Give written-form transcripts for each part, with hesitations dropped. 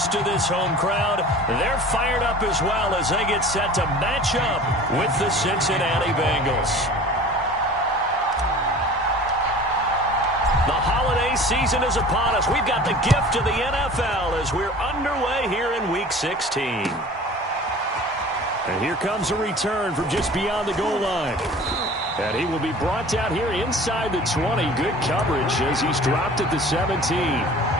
used to this home crowd. They're fired up as well as they get set to match up with the Cincinnati Bengals. The holiday season is upon us. We've got the gift of the NFL as we're underway here in Week 16. And here comes a return from just beyond the goal line. And he will be brought down here inside the 20. Good coverage as he's dropped at the 17.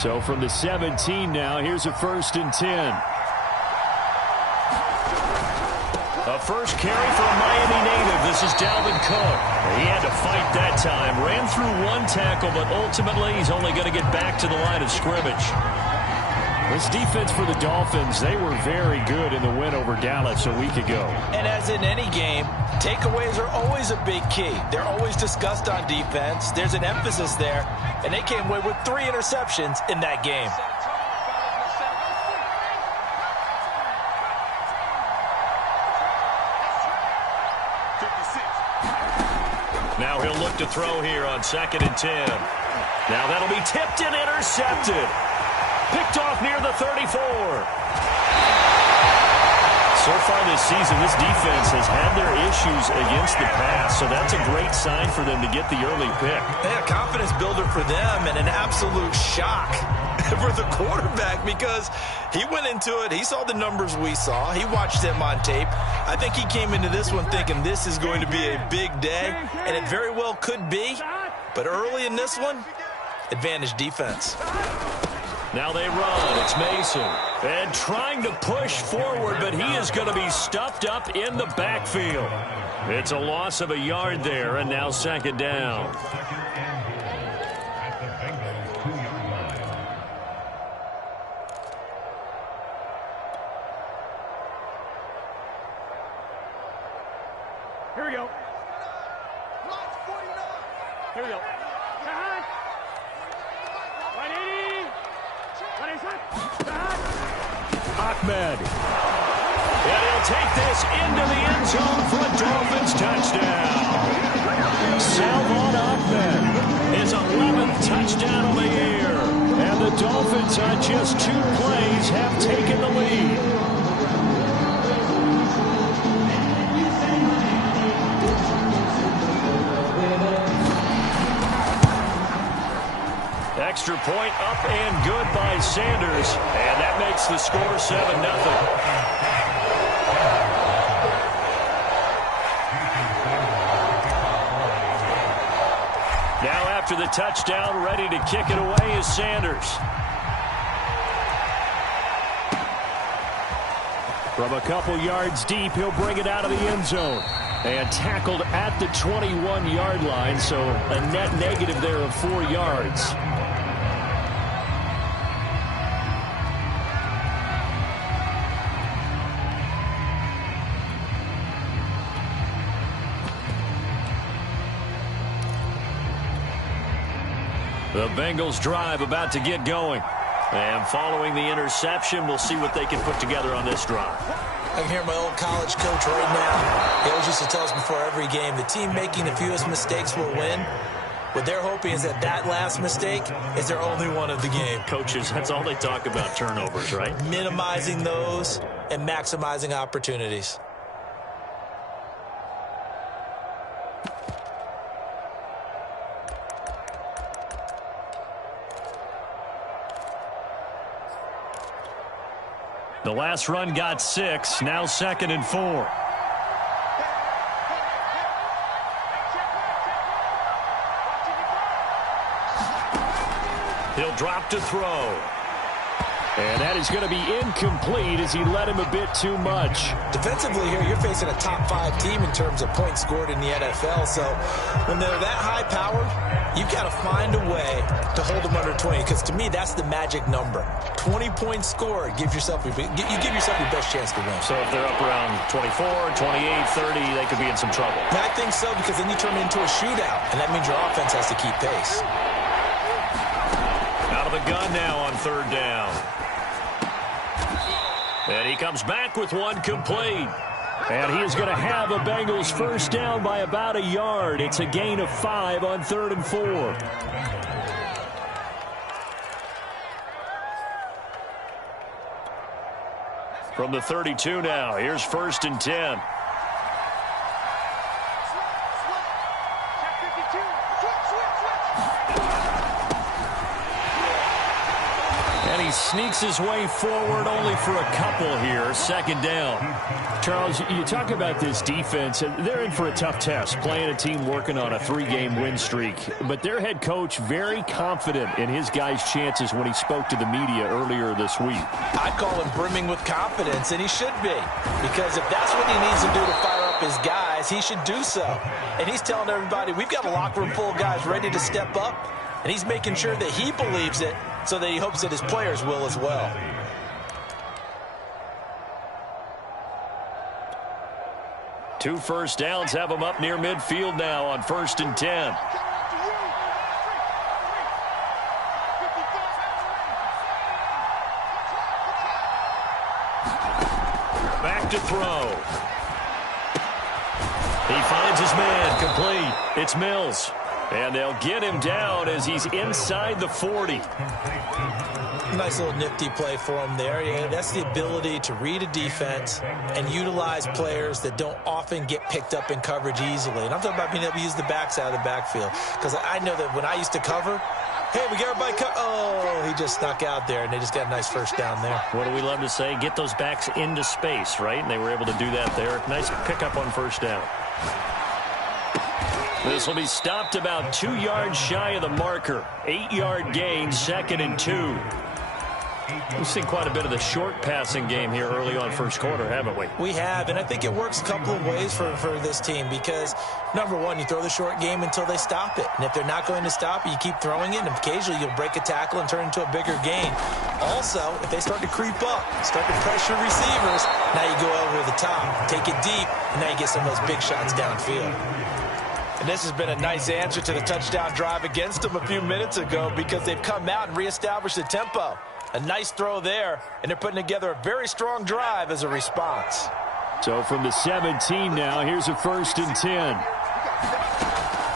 So from the 17 now, here's a 1st and 10. A first carry for a Miami native. This is Dalvin Cook. He had to fight that time. Ran through one tackle, but ultimately he's only going to get back to the line of scrimmage. This defense for the Dolphins, they were very good in the win over Dallas a week ago. And as in any game, takeaways are always a big key. They're always discussed on defense. There's an emphasis there, and they came away with 3 interceptions in that game. Now he'll look to throw here on 2nd and 10. Now that'll be tipped and intercepted. Picked off near the 34. So far this season, this defense has had their issues against the pass, so that's a great sign for them to get the early pick. Yeah, confidence builder for them and an absolute shock for the quarterback because he went into it. He saw the numbers we saw. He watched them on tape. I think he came into this one thinking this is going to be a big day, and it very well could be. But early in this one, advantage defense. Now they run. It's Mason. And trying to push forward, but he is going to be stuffed up in the backfield. It's a loss of a yard there, and now 2nd down. Here we go. Here we go. Ahmed. And he'll take this into the end zone for a Dolphins touchdown. Salvon Ahmed, his 11th touchdown of the year. And the Dolphins on just 2 plays have taken the lead. Extra point up and good by Sanders. And that makes the score 7-0. Now after the touchdown, ready to kick it away is Sanders. From a couple yards deep, he'll bring it out of the end zone. And tackled at the 21-yard line, so a net negative there of 4 yards. The Bengals drive about to get going. And following the interception, we'll see what they can put together on this drive. I can hear my old college coach right now. He always used to tell us before every game, the team making the fewest mistakes will win. What they're hoping is that that last mistake is their only one of the game. Coaches, that's all they talk about, turnovers, right? Minimizing those and maximizing opportunities. The last run got 6, now 2nd and 4. He'll drop to throw. And that is going to be incomplete as he led him a bit too much. Defensively here, you're facing a top 5 team in terms of points scored in the NFL. So when they're that high-powered, you've got to find a way to hold them under 20. Because to me, that's the magic number. 20 points scored, you give yourself your best chance to win. So if they're up around 24, 28, 30, they could be in some trouble. I think so, because then you turn it into a shootout, and that means your offense has to keep pace. Out of the gun now on 3rd down. And he comes back with one complete. And he is going to have a Bengals first down by about a yard. It's a gain of 5 on 3rd and 4. From the 32 now, here's 1st and 10. And he sneaks his way forward only for a couple here. 2nd down. Charles, you talk about this defense, and they're in for a tough test, playing a team working on a 3-game win streak. But their head coach very confident in his guys' chances when he spoke to the media earlier this week. I'd call him brimming with confidence, and he should be. Because if that's what he needs to do to fire up his guys, he should do so. And he's telling everybody, we've got a locker room full of guys ready to step up. And he's making sure that he believes it so that he hopes that his players will as well. Two first downs have him up near midfield now on 1st and 10. Back to throw. He finds his man, complete. It's Mills. And they'll get him down as he's inside the 40. Nice little nifty play for him there. Yeah, that's the ability to read a defense and utilize players that don't often get picked up in coverage easily. And I'm talking about being able to use the backs out of the backfield. Because I know that when I used to cover, hey, we got everybody oh, he just snuck out there, and they just got a nice first down there. What do we love to say? Get those backs into space, right? And they were able to do that there. Nice pickup on 1st down. This will be stopped about 2 yards shy of the marker. 8-yard gain, 2nd and 2. We've seen quite a bit of the short passing game here early on 1st quarter, haven't we? We have, and I think it works a couple of ways for this team because, number one, you throw the short game until they stop it. And if they're not going to stop it, you keep throwing it, and occasionally you'll break a tackle and turn it into a bigger gain. Also, if they start to creep up, start to pressure receivers, now you go over the top, take it deep, and now you get some of those big shots downfield. And this has been a nice answer to the touchdown drive against them a few minutes ago because they've come out and reestablished the tempo. A nice throw there, and they're putting together a very strong drive as a response. So from the 17 now, here's a 1st and 10.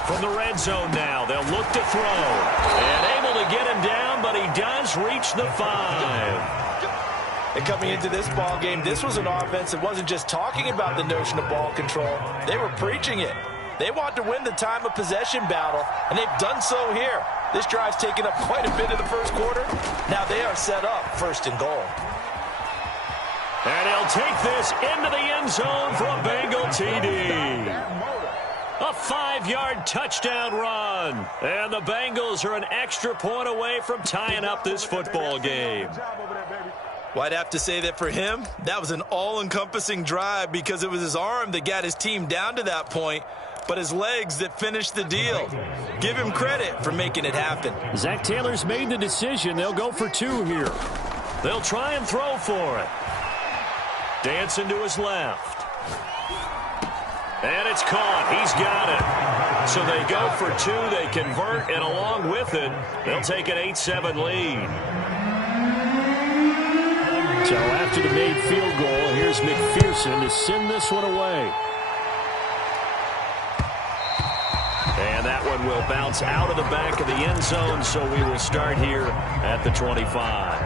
From the red zone now, they'll look to throw. And able to get him down, but he does reach the 5. And coming into this ball game, this was an offense that wasn't just talking about the notion of ball control. They were preaching it. They want to win the time of possession battle, and they've done so here. This drive's taken up quite a bit in the 1st quarter. Now they are set up 1st and goal. And he'll take this into the end zone for a Bengal TD. A 5-yard touchdown run. And the Bengals are an extra point away from tying up this football game. Well, I'd have to say that for him, that was an all-encompassing drive because it was his arm that got his team down to that point, but his legs that finished the deal. Give him credit for making it happen. Zach Taylor's made the decision. They'll go for 2 here. They'll try and throw for it. Dancing to his left. And it's caught. He's got it. So they go for 2. They convert, and along with it, they'll take an 8-7 lead. So after the made field goal, here's McPherson to send this one away. And that one will bounce out of the back of the end zone, so we will start here at the 25.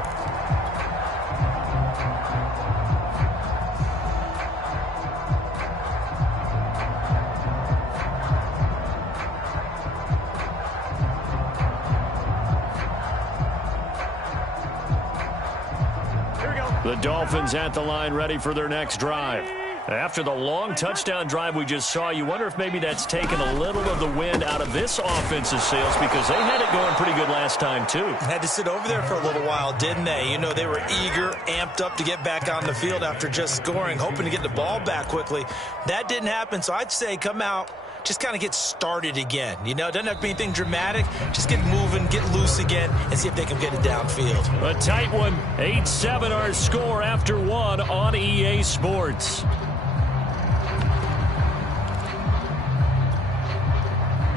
The Dolphins at the line ready for their next drive. After the long touchdown drive we just saw, you wonder if maybe that's taken a little of the wind out of this offensive sails because they had it going pretty good last time, too. Had to sit over there for a little while, didn't they? You know, they were eager, amped up to get back on the field after just scoring, hoping to get the ball back quickly. That didn't happen, so I'd say come out, just kind of get started again. You know, it doesn't have to be anything dramatic. Just get moving, get loose again, and see if they can get it downfield. A tight one. 8-7 our score after 1 on EA Sports.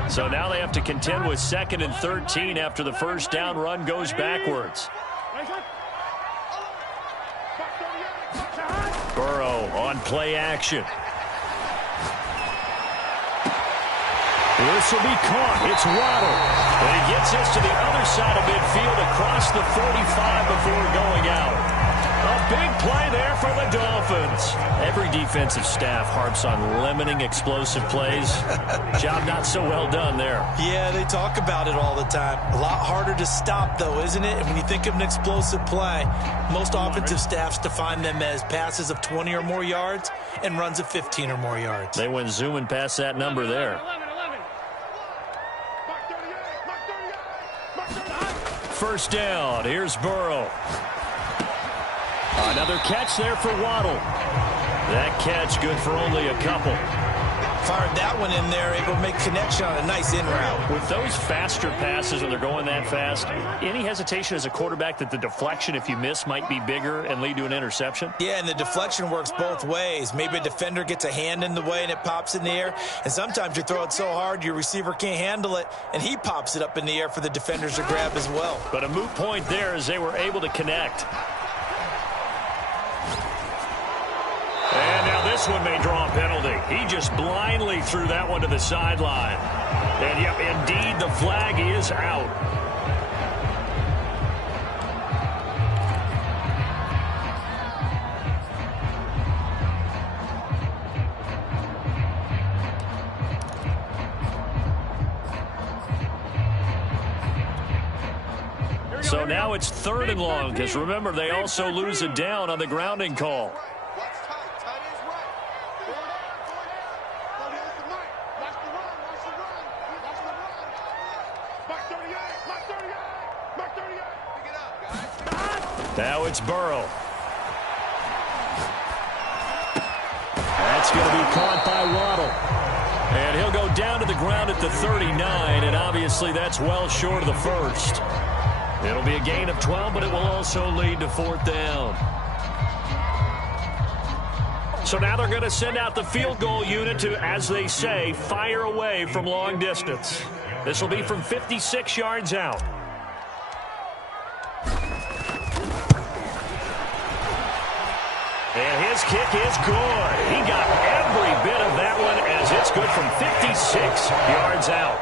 So now they have to contend with 2nd and 13 after the first down run goes backwards. Burrow on play action. This will be caught. It's Waddle. And he gets this to the other side of midfield across the 45 before going out. A big play there for the Dolphins. Every defensive staff harps on limiting explosive plays. Job not so well done there. Yeah, they talk about it all the time. A lot harder to stop, though, isn't it? And when you think of an explosive play, most offensive staffs define them as passes of 20 or more yards and runs of 15 or more yards. They went zooming past that number there. First down. Here's Burrow. Another catch there for Waddle. That catch good for only a couple. Fired that one in there, able to make connection on a nice in route. With those faster passes when they're going that fast, any hesitation as a quarterback that the deflection, if you miss, might be bigger and lead to an interception? Yeah, and the deflection works both ways. Maybe a defender gets a hand in the way and it pops in the air. And sometimes you throw it so hard your receiver can't handle it, and he pops it up in the air for the defenders to grab as well. But a moot point there as they were able to connect. And now this one may draw a penalty. He just blindly threw that one to the sideline. And, yep, indeed, the flag is out. So now it's 3rd and long, because remember, they also lose a down on the grounding call. Now it's Burrow. That's going to be caught by Waddle. And he'll go down to the ground at the 39, and obviously that's well short of the first. It'll be a gain of 12, but it will also lead to 4th down. So now they're going to send out the field goal unit to, as they say, fire away from long distance. This will be from 56 yards out. And his kick is good. He got every bit of that one as it's good from 56 yards out.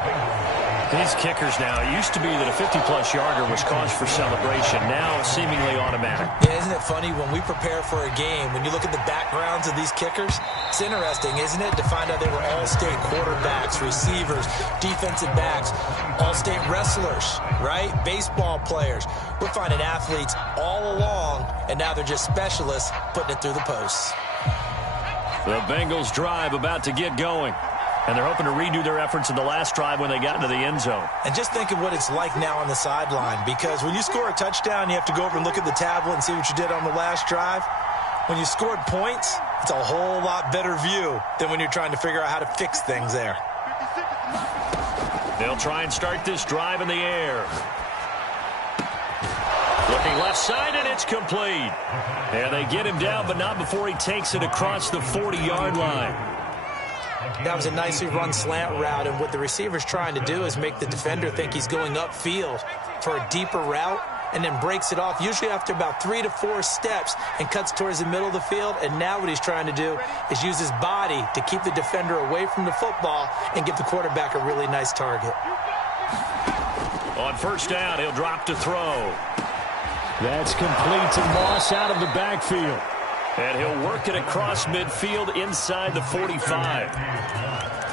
These kickers now, it used to be that a 50-plus yarder was cause for celebration. Now seemingly automatic. Yeah, isn't it funny when we prepare for a game, when you look at the backgrounds of these kickers, it's interesting, isn't it, to find out they were all-state quarterbacks, receivers, defensive backs, all-state wrestlers, right? Baseball players. We're finding athletes all along, and now they're just specialists putting it through the posts. The Bengals drive about to get going. And they're hoping to redo their efforts in the last drive when they got into the end zone. And just think of what it's like now on the sideline, because when you score a touchdown, you have to go over and look at the tablet and see what you did on the last drive. When you scored points, it's a whole lot better view than when you're trying to figure out how to fix things there. They'll try and start this drive in the air. Looking left side, and it's complete. And they get him down, but not before he takes it across the 40-yard line. That was a nicely run slant route, and what the receiver's trying to do is make the defender think he's going upfield for a deeper route and then breaks it off, usually after about 3 to 4 steps, and cuts towards the middle of the field. And now what he's trying to do is use his body to keep the defender away from the football and give the quarterback a really nice target. On first down, he'll drop to throw. That's complete to Moss out of the backfield. And he'll work it across midfield inside the 45.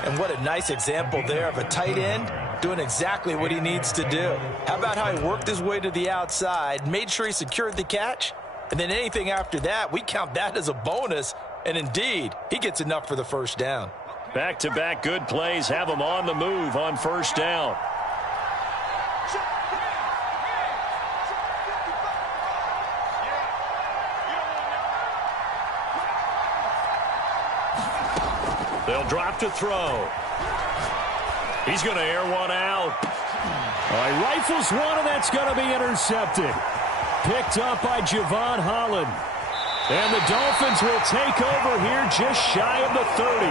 And what a nice example there of a tight end doing exactly what he needs to do. How about how he worked his way to the outside, made sure he secured the catch, and then anything after that, we count that as a bonus. And indeed, he gets enough for the first down. Back-to-back good plays have him on the move on first down. They'll drop to throw. He's going to air one out. All right, rifles one, and that's going to be intercepted. Picked up by Javon Holland. And the Dolphins will take over here just shy of the 30.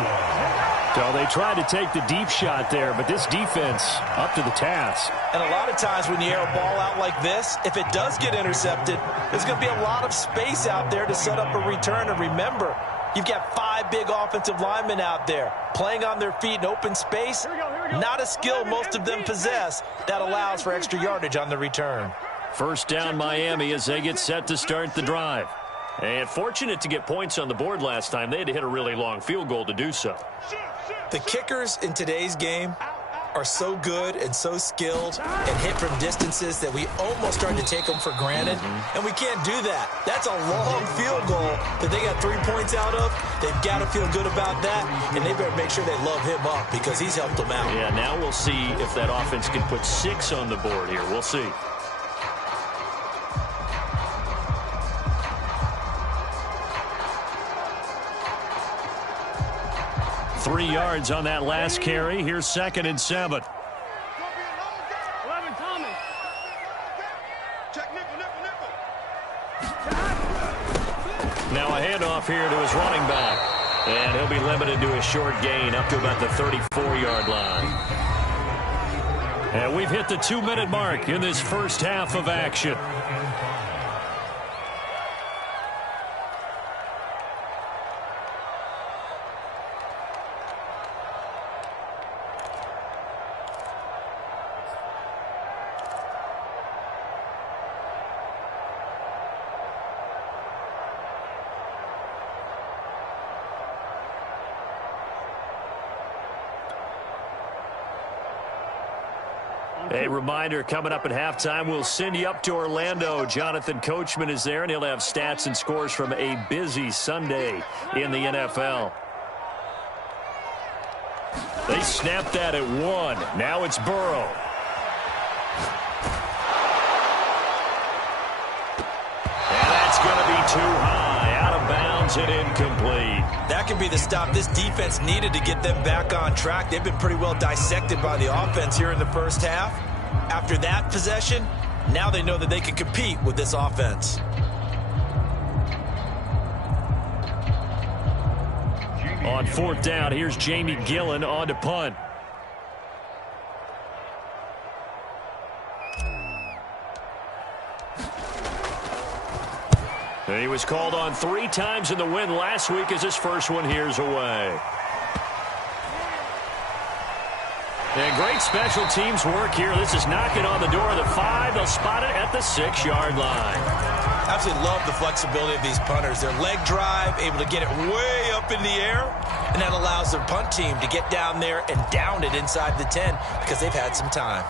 So they tried to take the deep shot there, but this defense up to the task. And a lot of times when you air a ball out like this, if it does get intercepted, there's going to be a lot of space out there to set up a return. And remember, you've got 5 big offensive linemen out there playing on their feet in open space. Not a skill most of them possess that allows for extra yardage on the return. First down Miami as they get set to start the drive. And fortunate to get points on the board last time. They had to hit a really long field goal to do so. The kickers in today's game are so good and so skilled and hit from distances that we almost start to take them for granted. And we can't do that. That's a long field goal that they got 3 points out of. They've got to feel good about that, and they better make sure they love him up because he's helped them out. Yeah, now we'll see if that offense can put 6 on the board here. We'll see. Three yards on that last carry. Here's 2nd and 7. Now a handoff here to his running back. And he'll be limited to a short gain up to about the 34-yard line. And we've hit the 2-minute mark in this first half of action. A reminder, coming up at halftime, we'll send you up to Orlando. Jonathan Coachman is there, and he'll have stats and scores from a busy Sunday in the NFL. They snapped that at 1. Now it's Burrow. And that's going to be too high. Out of bounds and incomplete. That could be the stop this defense needed to get them back on track. They've been pretty well dissected by the offense here in the first half. After that possession, now they know that they can compete with this offense. On 4th down, here's Jamie Gillen on to punt. He was called on 3 times in the win last week as his first one here's away. And great special teams work here. This is knocking on the door of the 5. They'll spot it at the 6-yard line. Absolutely love the flexibility of these punters. Their leg drive, able to get it way up in the air, and that allows their punt team to get down there and down it inside the 10 because they've had some time.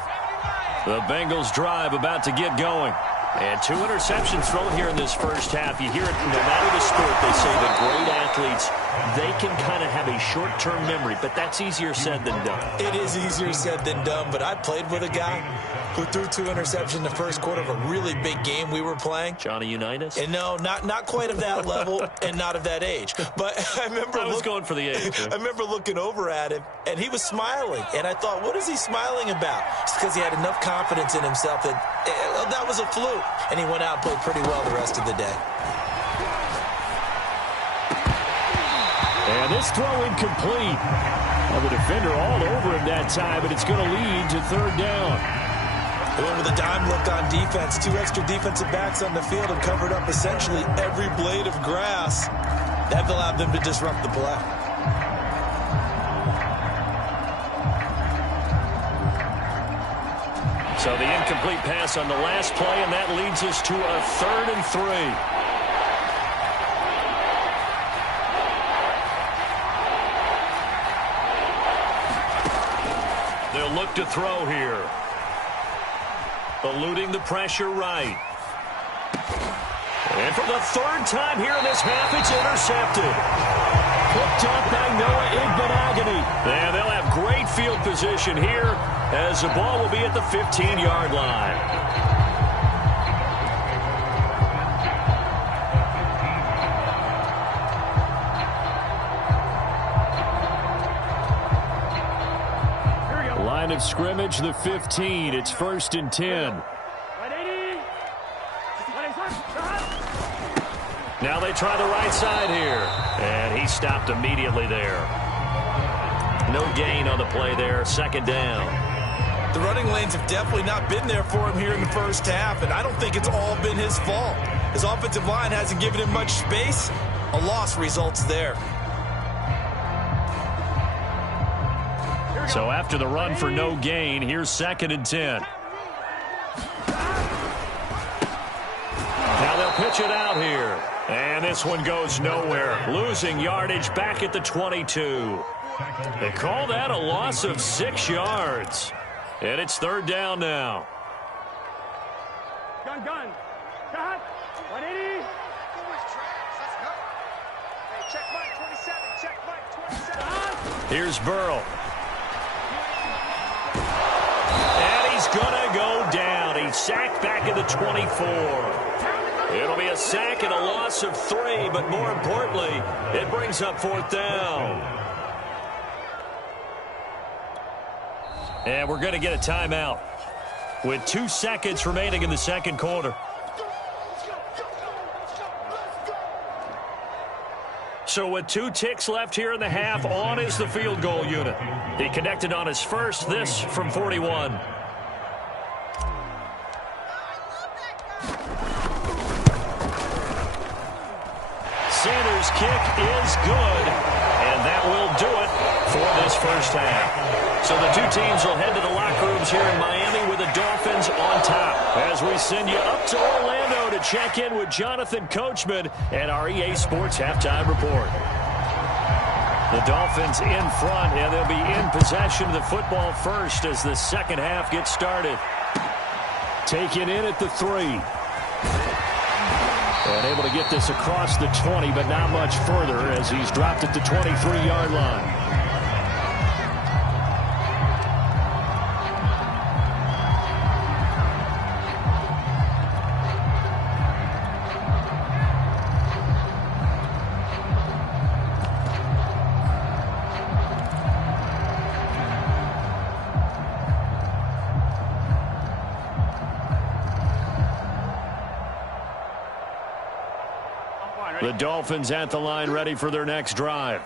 The Bengals drive about to get going. And 2 interceptions thrown here in this first half. You hear it no matter the sport. They say that great athletes, they can kind of have a short-term memory, but that's easier said than done. It is easier said than done, but I played with a guy who threw 2 interceptions in the first quarter of a really big game we were playing. Johnny Unitas? And no, not quite of that level and not of that age. But I remember I was going for the age. I remember looking over at him, and he was smiling. And I thought, what is he smiling about? It's because he had enough confidence in himself that that was a fluke. And he went out and played pretty well the rest of the day. And this throw incomplete. Well, the defender all over him that time, but it's going to lead to 3rd down. They went with a dime look on defense. 2 extra defensive backs on the field and covered up essentially every blade of grass. That allowed them to disrupt the play. So the incomplete pass on the last play, and that leads us to a 3rd and 3. They'll look to throw here. Eluding the pressure right. And for the 3rd time here in this half, it's intercepted. Picked up by Noah Igbenogany. And they'll have great field position here as the ball will be at the 15-yard line. Line of scrimmage, the 15. It's 1st and 10. Now they try the right side here. And he stopped immediately there. No gain on the play there, second down. The running lanes have definitely not been there for him here in the first half, and I don't think it's all been his fault. His offensive line hasn't given him much space. A loss results there. So after the run for no gain, here's 2nd and 10. Now they'll pitch it out here. And this one goes nowhere. Losing yardage back at the 22. They call that a loss of 6 yards. And it's 3rd down now. Gun. Cut. 180. Check Mike 27. Check Mike 27. Here's Burrow. And he's going to go down. He's sacked back at the 24. It'll be a sack and a loss of 3, but more importantly, it brings up 4th down. And we're going to get a timeout with 2 seconds remaining in the second quarter. So with 2 ticks left here in the half, on is the field goal unit. He connected on his first, this from 41. Sanders' kick is good, and that will do it for this first half. So the 2 teams will head to the locker rooms here in Miami with the Dolphins on top. As we send you up to Orlando to check in with Jonathan Coachman and our EA Sports Halftime Report. The Dolphins in front, and they'll be in possession of the football first as the second half gets started. Taken in at the 3. And able to get this across the 20, but not much further as he's dropped at the 23-yard line. The Dolphins at the line, ready for their next drive.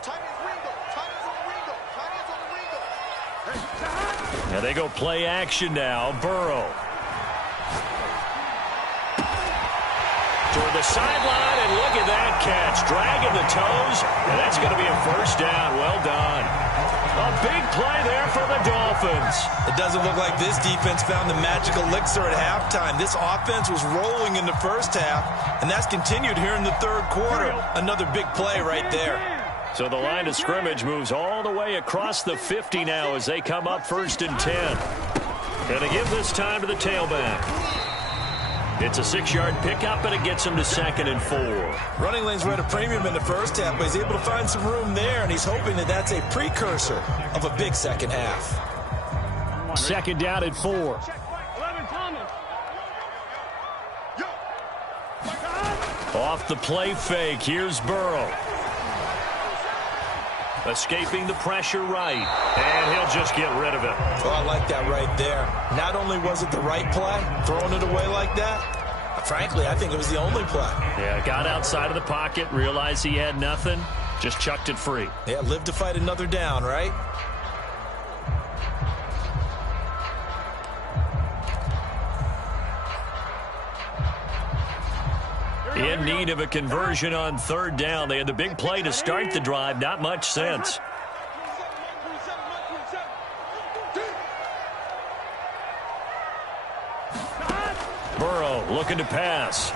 And they go play action now. Burrow. Toward the sideline, and look at that catch. Dragging the toes, and that's going to be a first down. Well done. A big play there for the Dolphins. It doesn't look like this defense found the magic elixir at halftime. This offense was rolling in the first half, and that's continued here in the third quarter. Another big play right there. So the line of scrimmage moves all the way across the 50 now as they come up 1st and 10. Going to give this time to the tailback. It's a 6-yard pickup, and it gets him to 2nd and 4. Running lanes were at a premium in the first half, but he's able to find some room there, and he's hoping that that's a precursor of a big second half. 2nd down at 4. 11 Thomas. Off the play fake, here's Burrow. Escaping the pressure right, and he'll just get rid of it. Well, I like that right there. Not only was it the right play, throwing it away like that, frankly, I think it was the only play. Yeah, got outside of the pocket, realized he had nothing, just chucked it free. Yeah, live to fight another down, right? In need of a conversion on 3rd down. They had the big play to start the drive. Not much sense. Burrow looking to pass.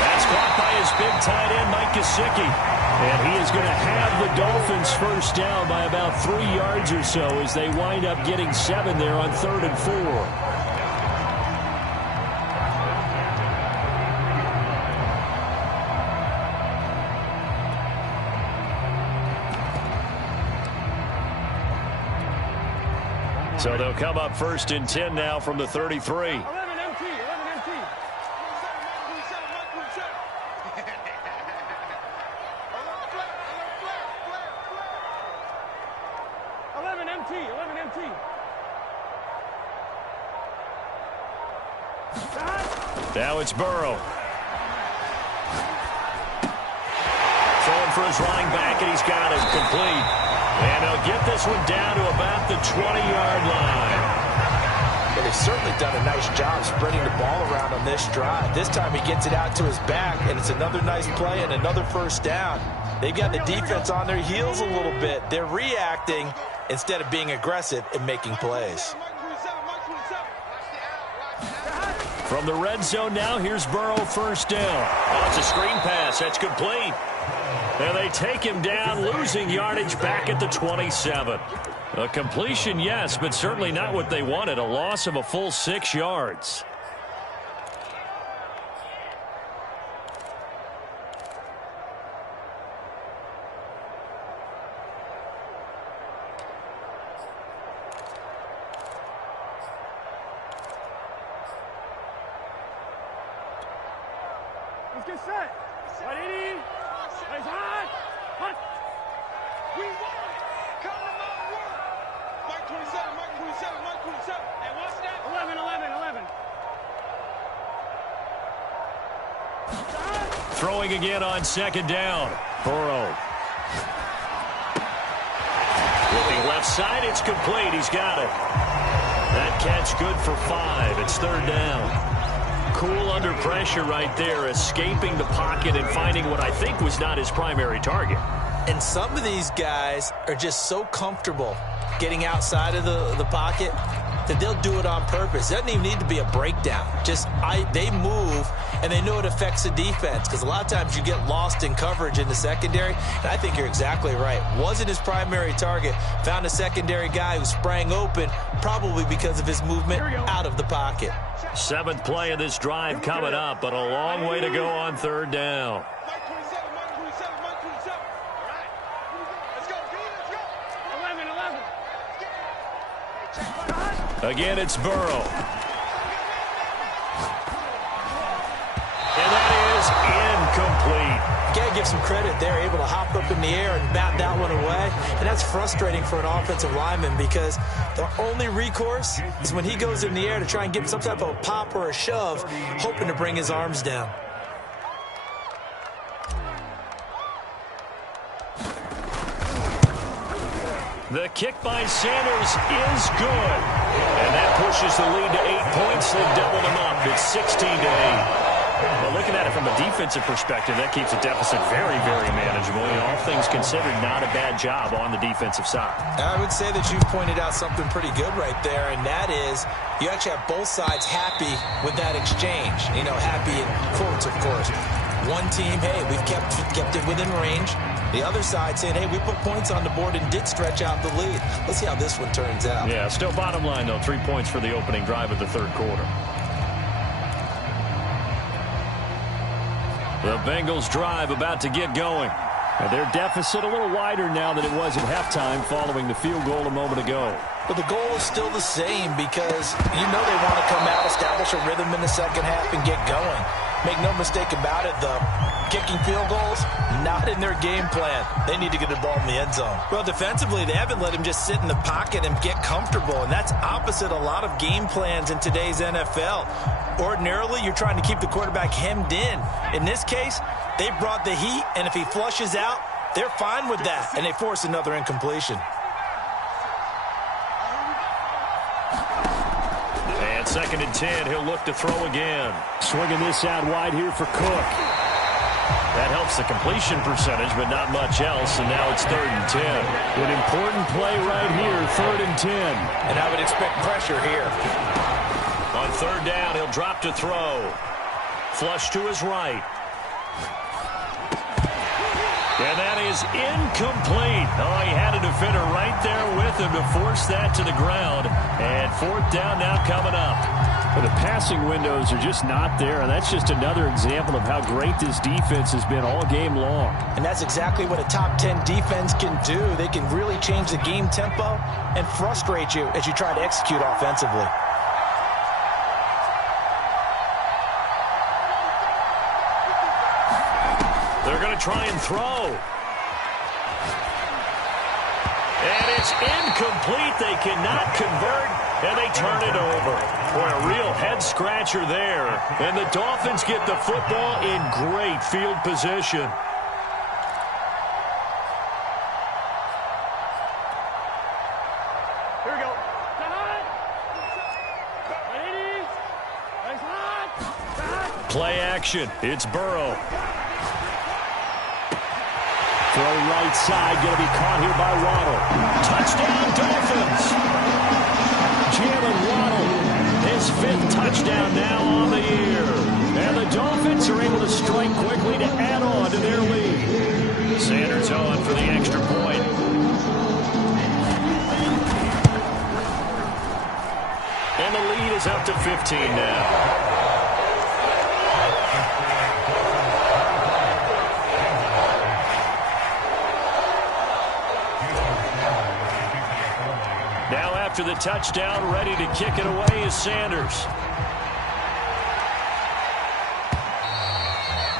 That's caught by his big tight end, Mike Gesicki. And he is going to have the Dolphins first down by about 3 yards or so as they wind up getting 7 there on 3rd and 4. So they'll come up 1st and 10 now from the 33. 11 MT. 11 MT. Now it's Burrow. Throwing for his running back, and he's got it complete. And he'll get this one down to about the 20-yard line. Well, they've certainly done a nice job spreading the ball around on this drive. This time he gets it out to his back, and it's another nice play and another first down. They've got the defense on their heels a little bit. They're reacting instead of being aggressive and making plays. From the red zone now, here's Burrow, first down. Oh, it's a screen pass. That's complete. And they take him down, losing yardage back at the 27. A completion, yes, but certainly not what they wanted. A loss of a full 6 yards. Let's get set. Right, Edie. Nice hot. Hot. We won it. Come to my work. Mike 27, Mike 27, Mike 27. And what's that? 11, 11, 11. Throwing again on second down. Burrow. Looking left side, it's complete. He's got it. That catch good for 5. It's third down. Cool under pressure right there, escaping the pocket and finding what I think was not his primary target. And some of these guys are just so comfortable getting outside of the pocket that they'll do it on purpose. It doesn't even need to be a breakdown. They move, and they know it affects the defense, because a lot of times you get lost in coverage in the secondary, and I think you're exactly right. Wasn't his primary target. Found a secondary guy who sprang open, probably because of his movement out of the pocket. 7th play of this drive coming up, but a long way to go on third down. Mike 27, Mike 27, Mike 27. All right. Let's go, B. Let's go. 11, 11. Check. Again, it's Burrow. And that is incomplete. Gotta give some credit. They're able to hop up in the air and bat that one away. And that's frustrating for an offensive lineman, because the only recourse is when he goes in the air to try and get some type of a pop or a shove, hoping to bring his arms down. The kick by Sanders is good. And that pushes the lead to 8 points. They've doubled them up. It's 16-8. Well, looking at it from a defensive perspective, that keeps the deficit very, very manageable. And all things considered, not a bad job on the defensive side. I would say that you've pointed out something pretty good right there, and that is you actually have both sides happy with that exchange. You know, happy in quotes, of course. One team, hey, we've kept it within range. The other side saying, hey, we put points on the board and did stretch out the lead. Let's see how this one turns out. Yeah, still bottom line, though, 3 points for the opening drive of the third quarter. The Bengals drive about to get going. And their deficit a little wider now than it was at halftime following the field goal a moment ago. But the goal is still the same, because you know they want to come out, establish a rhythm in the second half, and get going. Make no mistake about it, though. Kicking field goals, not in their game plan. They need to get the ball in the end zone. Well, defensively, they haven't let him just sit in the pocket and get comfortable, and that's opposite a lot of game plans in today's NFL. Ordinarily, you're trying to keep the quarterback hemmed in. In this case, they brought the heat, and if he flushes out, they're fine with that, and they force another incompletion. And 2nd and 10, he'll look to throw again. Swinging this out wide here for Cook. That helps the completion percentage, but not much else, and now it's 3rd and 10. An important play right here, 3rd and 10. And I would expect pressure here. On 3rd down, he'll drop to throw. Flush to his right. And that is incomplete. Oh, he had a defender right there with him to force that to the ground. And 4th down now coming up. But the passing windows are just not there. And that's just another example of how great this defense has been all game long. And that's exactly what a top 10 defense can do. They can really change the game tempo and frustrate you as you try to execute offensively. They're going to try and throw. And it's incomplete. They cannot convert, and they turn it over. Boy, a real head-scratcher there. And the Dolphins get the football in great field position. action. It's Burrow. Throw right side, going to be caught here by Waddle. Touchdown, Dolphins. Jalen Waddle, his 5th touchdown now on the year. And the Dolphins are able to strike quickly to add on to their lead. Sanders on for the extra point. And the lead is up to 15 now. Now after the touchdown, ready to kick it away is Sanders.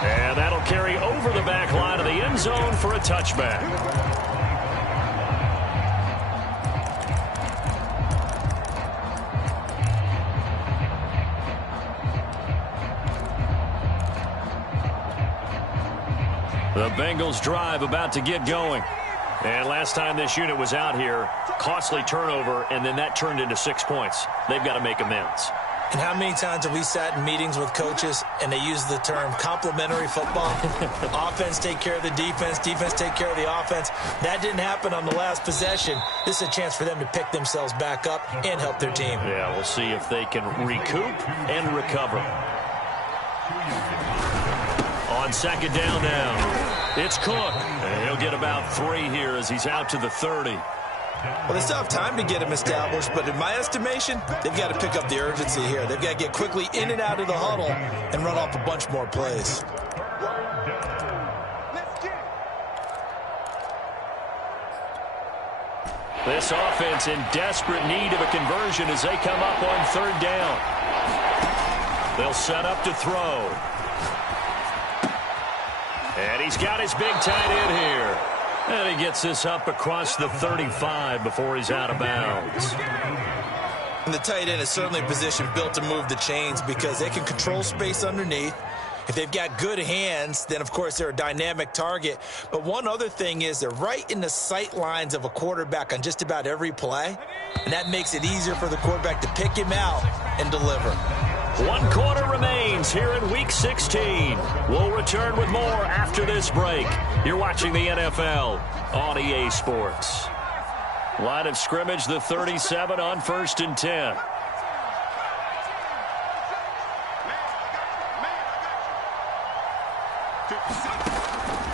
And that'll carry over the back line of the end zone for a touchback. The Bengals drive about to get going. And last time this unit was out here, costly turnover, and then that turned into 6 points. They've got to make amends. And how many times have we sat in meetings with coaches and they use the term complementary football? Offense take care of the defense, defense take care of the offense. That didn't happen on the last possession. This is a chance for them to pick themselves back up and help their team. Yeah, we'll see if they can recoup and recover. On second down now, it's Cook. And he'll get about 3 here as he's out to the 30. Well, they still have time to get him established, but in my estimation, they've got to pick up the urgency here. They've got to get quickly in and out of the huddle and run off a bunch more plays. This offense in desperate need of a conversion as they come up on third down. They'll set up to throw. And he's got his big tight end here. And he gets this up across the 35 before he's out of bounds. And the tight end is certainly a position built to move the chains because they can control space underneath. If they've got good hands, then, of course, they're a dynamic target. But one other thing is they're right in the sight lines of a quarterback on just about every play. And that makes it easier for the quarterback to pick him out and deliver. 1 quarter remains here in Week 16. We'll return with more after this break. You're watching the NFL on EA Sports. Line of scrimmage, the 37 on 1st and 10.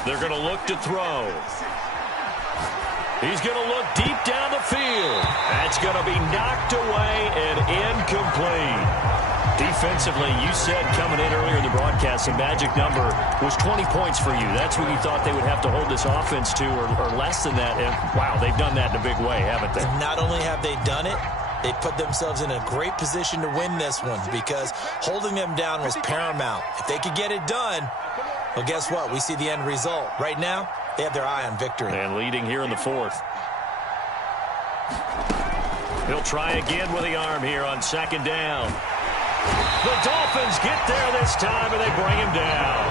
They're going to look to throw. He's going to look deep down the field. That's going to be knocked away and incomplete. Defensively, you said coming in earlier in the broadcast, the magic number was 20 points for you. That's what you thought they would have to hold this offense to, or less than that. And, wow, they've done that in a big way, haven't they? And not only have they done it, they put themselves in a great position to win this one because holding them down was paramount. If they could get it done, well, guess what? We see the end result. Right now, they have their eye on victory. And leading here in the 4th. He'll try again with the arm here on second down. The Dolphins get there this time, and they bring him down.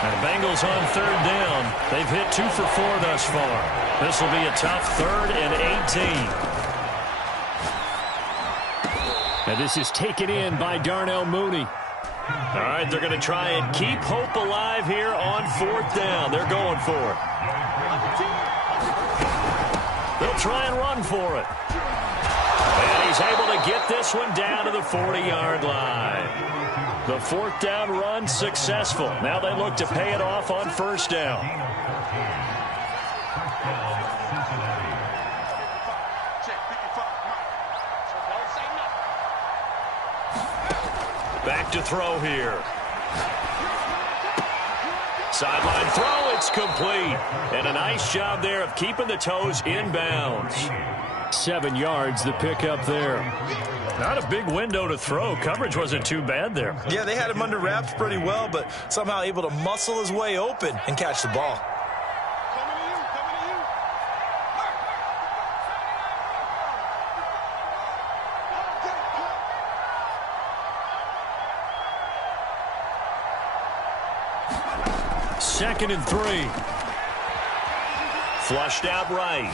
And the Bengals on third down. They've hit 2 for 4 thus far. This will be a tough 3rd and 18. And this is taken in by Darnell Mooney. All right, they're going to try and keep hope alive here on 4th down. They're going for it. They'll try and run for it. And he's able to get this one down to the 40-yard line. The 4th down run successful. Now they look to pay it off on 1st down. Back to throw here. Sideline throw, it's complete. And a nice job there of keeping the toes inbounds. 7 yards, the pickup there. Not a big window to throw. Coverage wasn't too bad there. Yeah, they had him under wraps pretty well, but somehow able to muscle his way open and catch the ball. Second and 3. Flushed out right.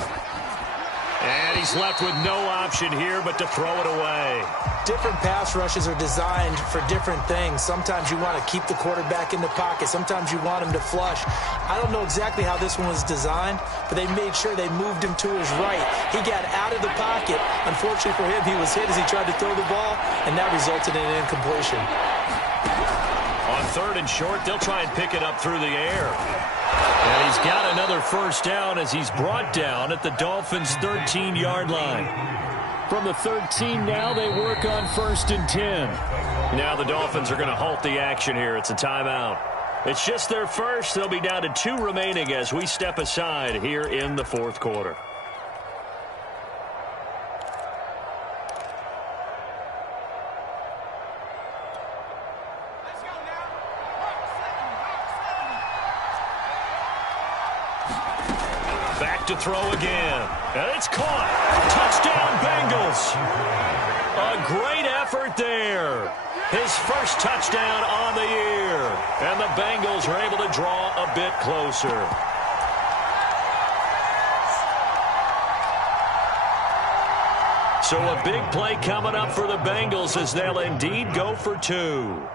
And he's left with no option here but to throw it away. Different pass rushes are designed for different things. Sometimes you want to keep the quarterback in the pocket. Sometimes you want him to flush. I don't know exactly how this one was designed, but they made sure they moved him to his right. He got out of the pocket. Unfortunately for him, he was hit as he tried to throw the ball, and that resulted in an incompletion. On 3rd and short, they'll try and pick it up through the air. And he's got another first down as he's brought down at the Dolphins' 13-yard line. From the 13 now, they work on 1st and 10. Now the Dolphins are going to halt the action here. It's a timeout. It's just their first. They'll be down to 2 remaining as we step aside here in the 4th quarter. Back to throw again. And it's caught. Touchdown, Bengals. A great effort there. His first touchdown on the year. And the Bengals are able to draw a bit closer. So a big play coming up for the Bengals as they'll indeed go for 2.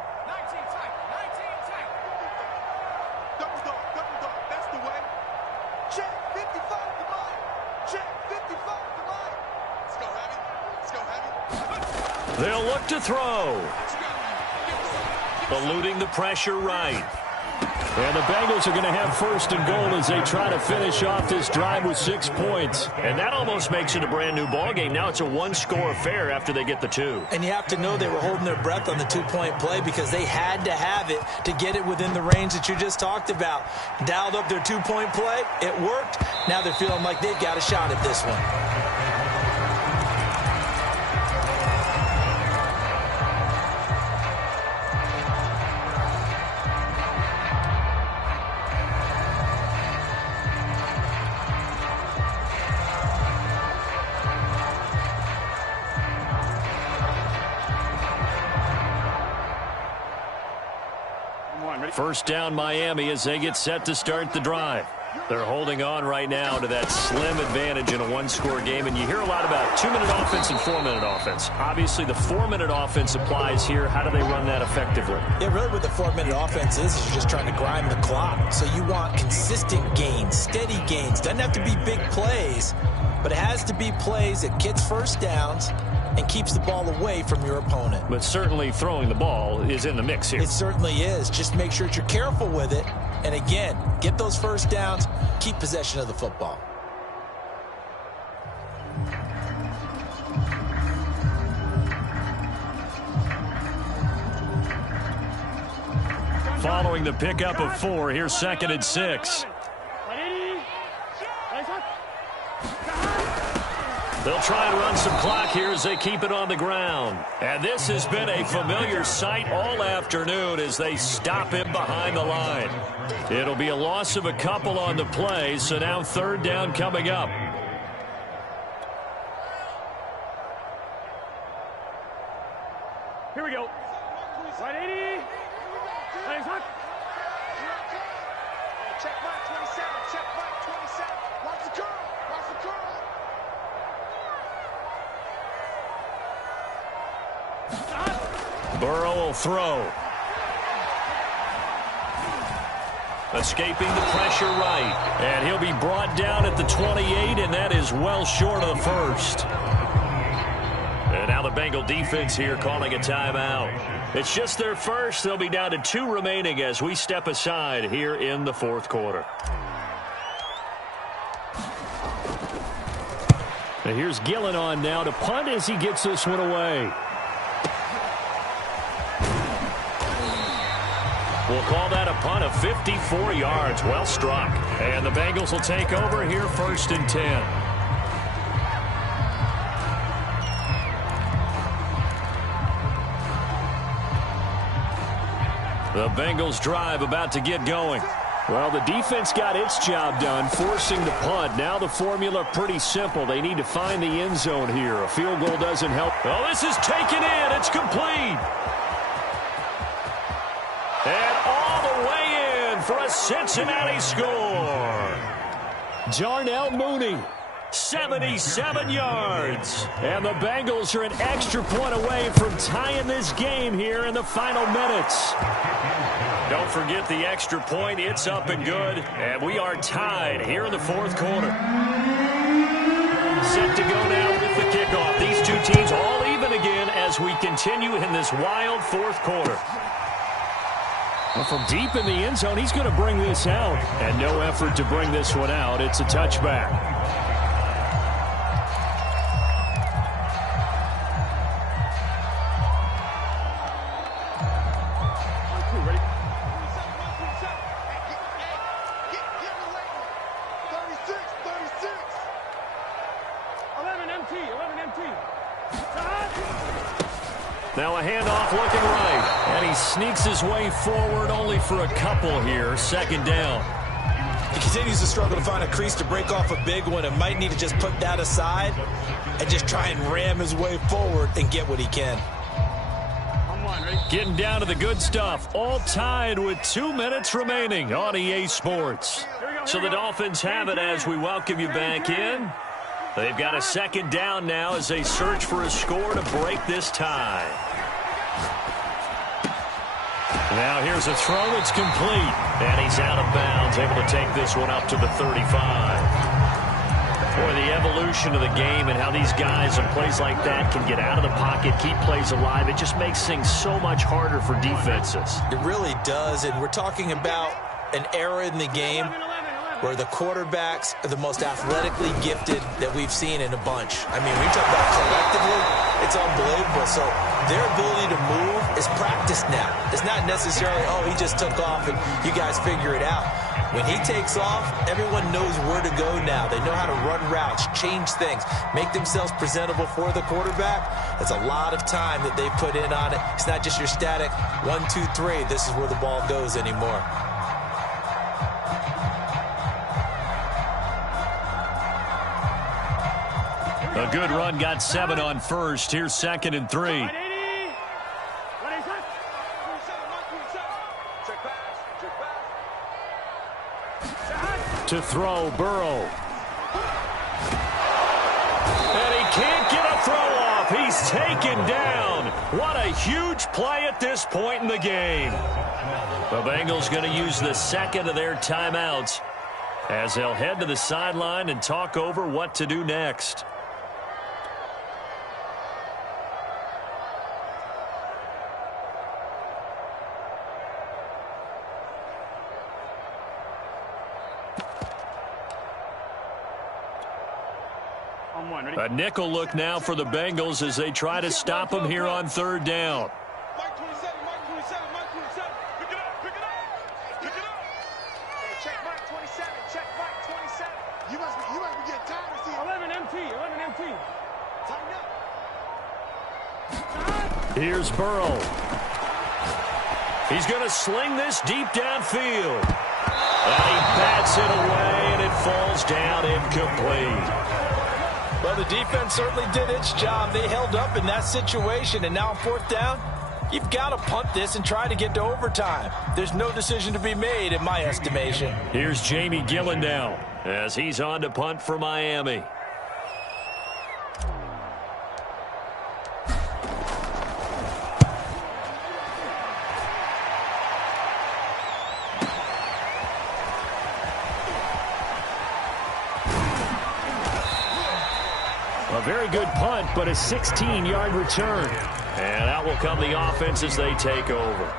They'll look to throw. Eluding the pressure right. And the Bengals are going to have 1st and goal as they try to finish off this drive with 6 points. And that almost makes it a brand-new ball game. Now it's a 1-score affair after they get the 2. And you have to know they were holding their breath on the 2-point play because they had to have it to get it within the range that you just talked about. Dialed up their 2-point play. It worked. Now they're feeling like they've got a shot at this one. First down, Miami, as they get set to start the drive. They're holding on right now to that slim advantage in a 1-score game, and you hear a lot about 2-minute offense and 4-minute offense. Obviously, the 4-minute offense applies here. How do they run that effectively? Yeah, really what the 4-minute offense is you're just trying to grind the clock. So you want consistent gains, steady gains. Doesn't have to be big plays, but it has to be plays that gets first downs and keeps the ball away from your opponent. But certainly throwing the ball is in the mix here. It certainly is. Just make sure that you're careful with it. And again, get those first downs, keep possession of the football. Following the pickup of 4, here's 2nd and 6. They'll try and run some clock here as they keep it on the ground. And this has been a familiar sight all afternoon as they stop him behind the line. It'll be a loss of a couple on the play, so now 3rd down coming up. Here we go. 180. Check back 27. Check back 27. Watch the curl. Watch the curl. Burrow will throw. Escaping the pressure right. And he'll be brought down at the 28, and that is well short of the 1st. And now the Bengal defense here calling a timeout. It's just their first. They'll be down to 2 remaining as we step aside here in the 4th quarter. And here's Gillen on now to punt as he gets this one away. We'll call that a punt of 54 yards. Well struck. And the Bengals will take over here 1st and 10. The Bengals drive about to get going. Well, the defense got its job done, forcing the punt. Now the formula pretty simple. They need to find the end zone here. A field goal doesn't help. Well, this is taken in. It's complete. And all the way in for a Cincinnati score. Darnell Mooney 77 yards. And the Bengals are an extra point away from tying this game here in the final minutes. Don't forget the extra point. It's up and good. And we are tied here in the fourth quarter. Set to go now with the kickoff. These two teams all even again as we continue in this wild fourth quarter. Well, from deep in the end zone, he's going to bring this out. And no effort to bring this one out. It's a touchback. Now a handoff looking right. And he sneaks his way forward only for a couple here. Second down. He continues to struggle to find a crease to break off a big one and might need to just put that aside and just try and ram his way forward and get what he can. Getting down to the good stuff. All tied with 2 minutes remaining on EA Sports. So the Dolphins have it as we welcome you back in. They've got a second down now as they search for a score to break this tie. Now here's a throw that's complete. And he's out of bounds, able to take this one up to the 35. Boy, the evolution of the game and how these guys in plays like that can get out of the pocket, keep plays alive, it just makes things so much harder for defenses. It really does, and we're talking about an era in the game where the quarterbacks are the most athletically gifted that we've seen in a bunch. I mean, we talk about collectively, it's unbelievable. So their ability to move is practiced now. It's not necessarily, oh, he just took off and you guys figure it out. When he takes off, everyone knows where to go now. They know how to run routes, change things, make themselves presentable for the quarterback. It's a lot of time that they put in on it. It's not just your static 1, 2, 3. This is where the ball goes anymore. A good run, got 7 on first. Here's 2nd and 3. To throw, Burrow. And he can't get a throw off. He's taken down. What a huge play at this point in the game. The Bengals going to use the second of their timeouts as they'll head to the sideline and talk over what to do next. A nickel look now for the Bengals as they try to stop him here on 3rd down. Mike 27, Mike 27, Mike 27. Pick it up, pick it up, pick it up. Hey, check Mike 27, check Mike 27. You must be getting tired of seeing 11 MT, 11 MT. Tighten up. Here's Burrow. He's going to sling this deep downfield. And he bats it away, and it falls down incomplete. Well, the defense certainly did its job. They held up in that situation, and now on 4th down, you've got to punt this and try to get to overtime. There's no decision to be made in my estimation. Here's Jamie Gillen now as he's on to punt for Miami. A very good punt, but a 16-yard return. And out will come the offense as they take over.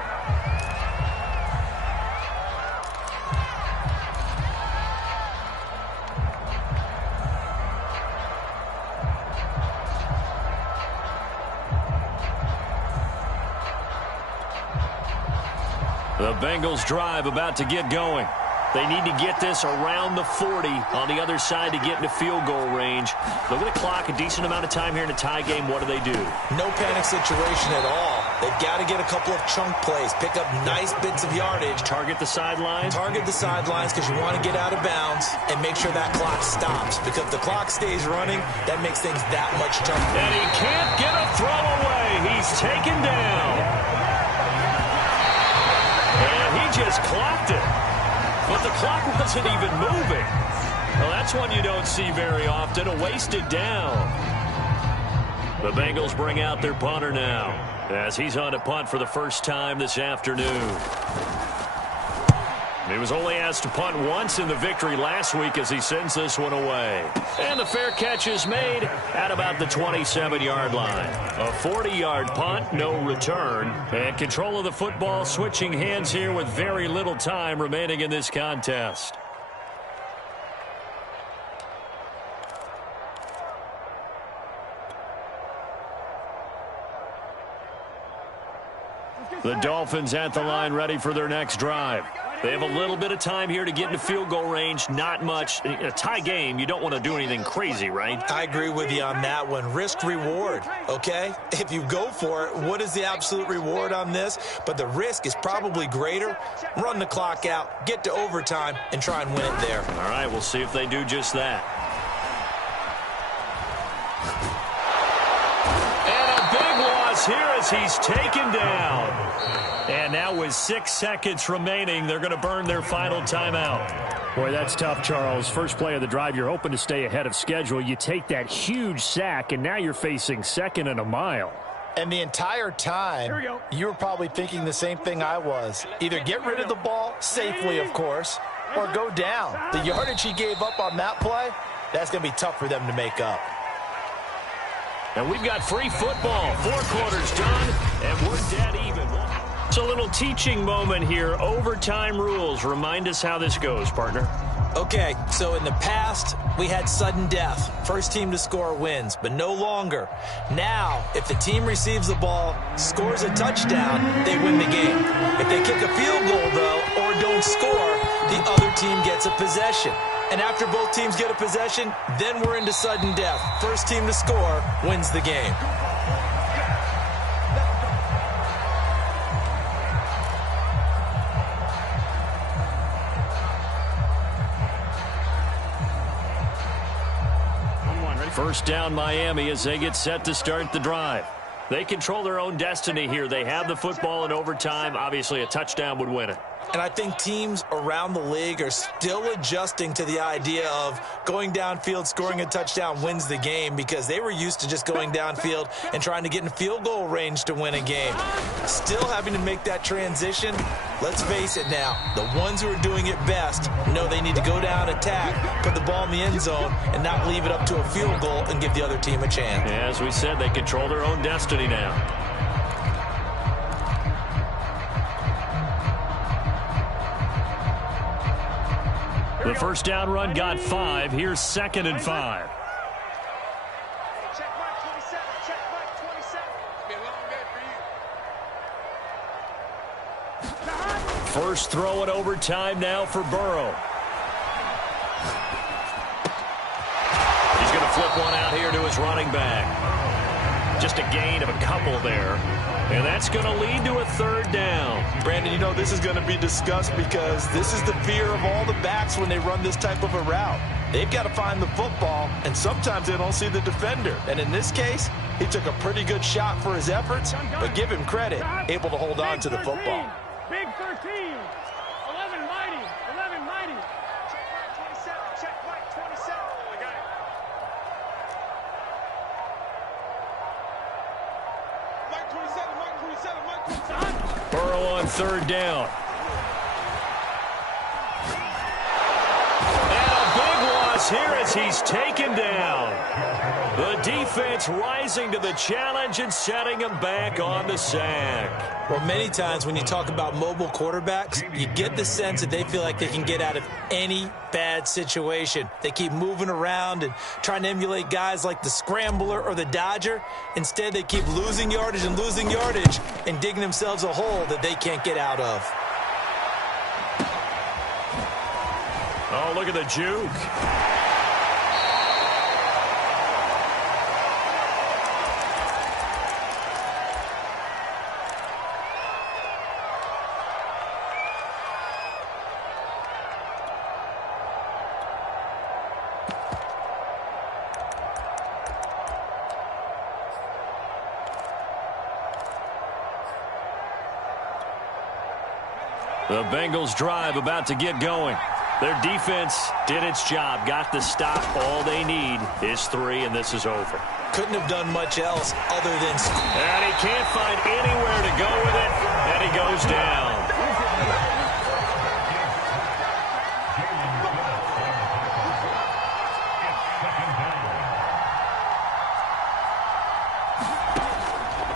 The Bengals drive about to get going. They need to get this around the 40 on the other side to get into field goal range. Look at the clock, a decent amount of time here in a tie game. What do? No panic situation at all. They've got to get a couple of chunk plays, pick up nice bits of yardage. Target the sidelines? Target the sidelines because you want to get out of bounds and make sure that clock stops. Because if the clock stays running, that makes things that much tougher. And he can't get a throw away. He's taken down. And he just clocked it. But the clock wasn't even moving. Well, that's one you don't see very often, a wasted down. The Bengals bring out their punter now, as he's on to punt for the first time this afternoon. He was only asked to punt once in the victory last week as he sends this one away. And the fair catch is made at about the 27-yard line. A 40-yard punt, no return. And control of the football switching hands here with very little time remaining in this contest. The Dolphins at the line ready for their next drive. They have a little bit of time here to get into field goal range. Not much. In a tie game, you don't want to do anything crazy, right? I agree with you on that one. Risk reward, okay? If you go for it, what is the absolute reward on this? But the risk is probably greater. Run the clock out, get to overtime, and try and win it there. All right, we'll see if they do just that. And a big loss here as he's taken down. And now with 6 seconds remaining, they're going to burn their final timeout. Boy, that's tough, Charles. First play of the drive, you're hoping to stay ahead of schedule. You take that huge sack, and now you're facing 2nd and a mile. And the entire time, you were probably thinking the same thing I was. Either get rid of the ball, safely, of course, or go down. The yardage he gave up on that play, that's going to be tough for them to make up. And we've got free football. 4 quarters done, and we're dead even. It's a little teaching moment here. Overtime rules. Remind us how this goes, partner. Okay, so in the past, we had sudden death. First team to score wins, but no longer. Now, if the team receives the ball, scores a touchdown, they win the game. If they kick a field goal, though, or don't score, the other team gets a possession. And after both teams get a possession, then we're into sudden death. First team to score wins the game. First down Miami as they get set to start the drive. They control their own destiny here. They have the football in overtime. Obviously, a touchdown would win it. And I think teams around the league are still adjusting to the idea of going downfield, scoring a touchdown wins the game, because they were used to just going downfield and trying to get in field goal range to win a game. Still having to make that transition. Let's face it now, the ones who are doing it best know they need to go down, attack, put the ball in the end zone, and not leave it up to a field goal and give the other team a chance. As we said, they control their own destiny now. The first down run got 5. Here's 2nd and 5. Check mark 27. Check mark 27. Be a long day for you. First throw in overtime now for Burrow. He's going to flip one out here to his running back. Just a gain of a couple there. And that's going to lead to a 3rd down. Brandon, you know this is going to be discussed because this is the fear of all the backs when they run this type of a route. They've got to find the football, and sometimes they don't see the defender. And in this case, he took a pretty good shot for his efforts, but give him credit, able to hold on to the football. Big 13. 11 mighty. 11 mighty. Check mark 27. Check mark 27. I got it. Mike 27. Mike 27. Mike 27. Burrow on 3rd down. And a big loss here as he's taken down. The defense rising to the challenge and setting him back on the sack. Well, many times when you talk about mobile quarterbacks, you get the sense that they feel like they can get out of any bad situation. They keep moving around and trying to emulate guys like the Scrambler or the Dodger. Instead, they keep losing yardage and digging themselves a hole that they can't get out of. Oh, look at the juke. The Bengals drive about to get going. Their defense did its job, got the stop. All they need is 3, and this is over. Couldn't have done much else other than... And he can't find anywhere to go with it, and he goes down.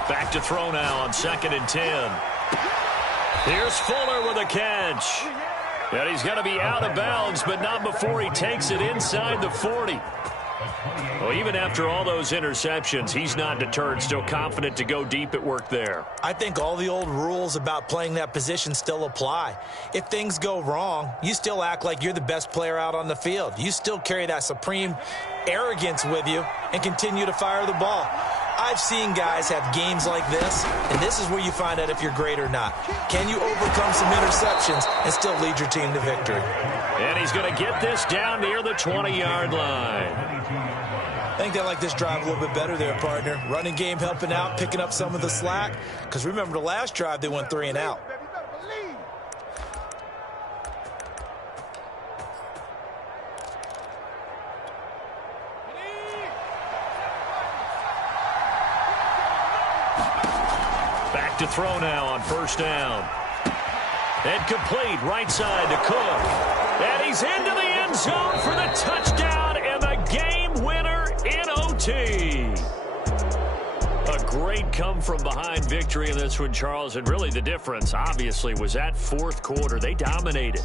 Back to throw now on 2nd and 10. Here's Fuller with a catch. And he's going to be out of bounds, but not before he takes it inside the 40. Well, even after all those interceptions, he's not deterred, still confident to go deep at work there. I think all the old rules about playing that position still apply. If things go wrong, you still act like you're the best player out on the field. You still carry that supreme arrogance with you and continue to fire the ball. I've seen guys have games like this, and this is where you find out if you're great or not. Can you overcome some interceptions and still lead your team to victory? And he's going to get this down near the 20-yard line. I think they like this drive a little bit better there, partner. Running game helping out, picking up some of the slack. Because remember, the last drive, they went 3 and out. Back to throw now on 1st down. And complete right side to Cook. And he's into the end zone for the touchdown and the game winner in OT. A great come-from-behind victory in this one, Charles. And really the difference, obviously, was that 4th quarter. They dominated.